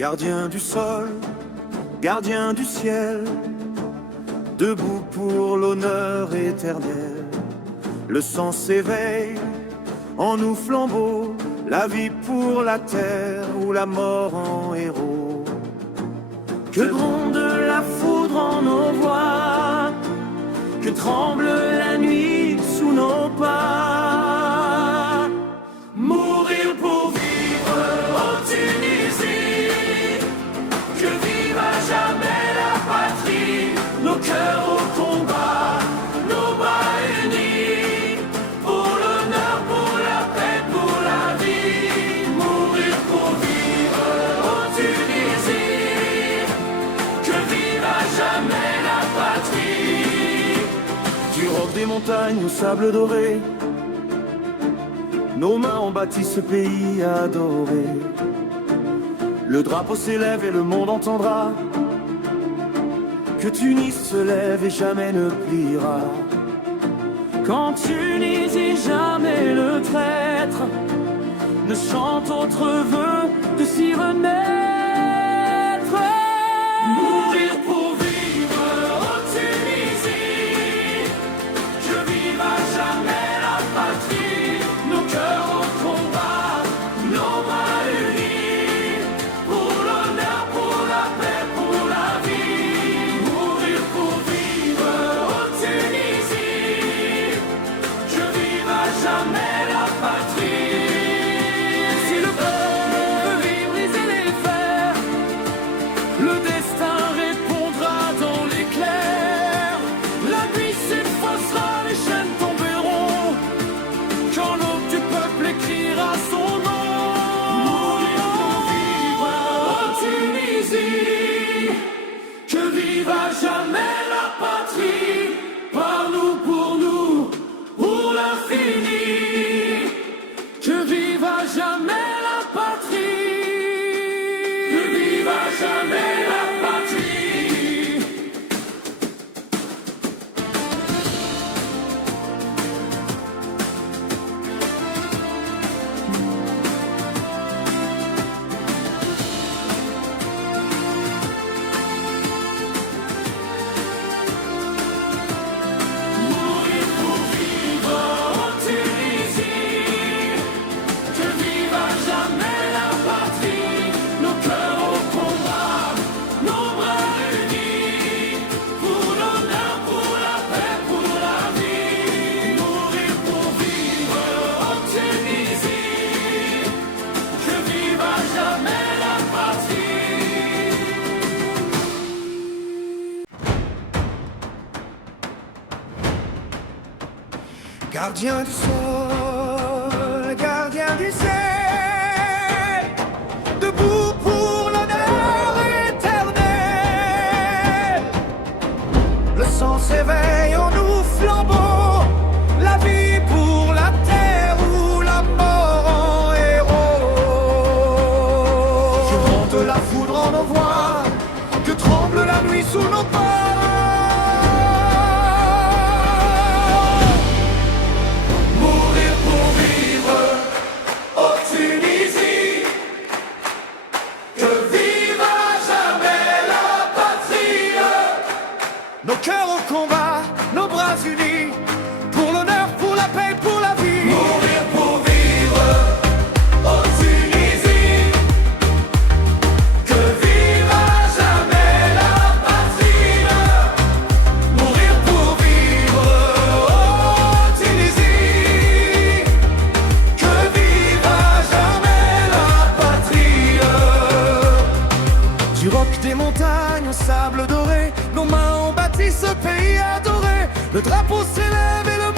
Gardien du sol, gardien du ciel, debout pour l'honneur éternel. Le sang s'éveille en nous flambeau, la vie pour la terre ou la mort en héros. Que gronde la foudre en nos voies, que tremble la nuit sous nos pas. Mourir pour vivre en Tunisie, que vive à jamais la patrie, nos cœurs au combat, nos bras unis, pour l'honneur, pour la paix, pour la vie. Mourir pour vivre en Tunisie, que vive à jamais la patrie. Du roc des montagnes au sable doré, nos mains ont bâti ce pays adoré. Le drapeau s'élève et le monde entendra que Tunis se lève et jamais ne pliera. Quand Tunisie, jamais le traître ne chante autre vœu que s'y remettre. Mourir pour vivre en Tunisie, que vive à jamais la patrie, nos cœurs au combat, nos bras unis, pour l'honneur, pour la paix, pour la vie. Mourir pour vivre en Tunisie, que vive à jamais la patrie. Si le peuple veut vivre, briser les fers, le destin répondra dans l'éclair. La nuit s'effacera, les chaînes tomberont, quand l'aube du peuple écrira son nom. Mourir pour vivre en Tunisie, que vive à jamais la patrie, par nous, pour l'infini. Que vive à jamais la patrie, que vive à jamais la patrie. Mourir pour vivre en Tunisie, que vive à jamais la patrie, nos cœurs au combat, nos bras unis, pour l'honneur, pour la paix, pour la vie. Mourir pour vivre en Tunisie, que vive à jamais la patrie. Gardien du sol, gardien du ciel, debout pour l'honneur éternel. Le sang s'éveille en nous flambeau, la vie pour la terre ou la mort en héros. Que monte la foudre en nos voies, que tremble la nuit sous nos pas. Mourir pour vivre en Tunisie, que vive à jamais la patrie. Nos cœurs au combat, nos bras unis, pour l'honneur, pour la paix, pour la vie. Mourir pour vivre en Tunisie, que vive à jamais la patrie. Mourir pour vivre en Tunisie, que vive à jamais la patrie. Du roc des montagnes au sable doré, nos mains ont bâti ce pays adoré. Le drapeau s'élève et le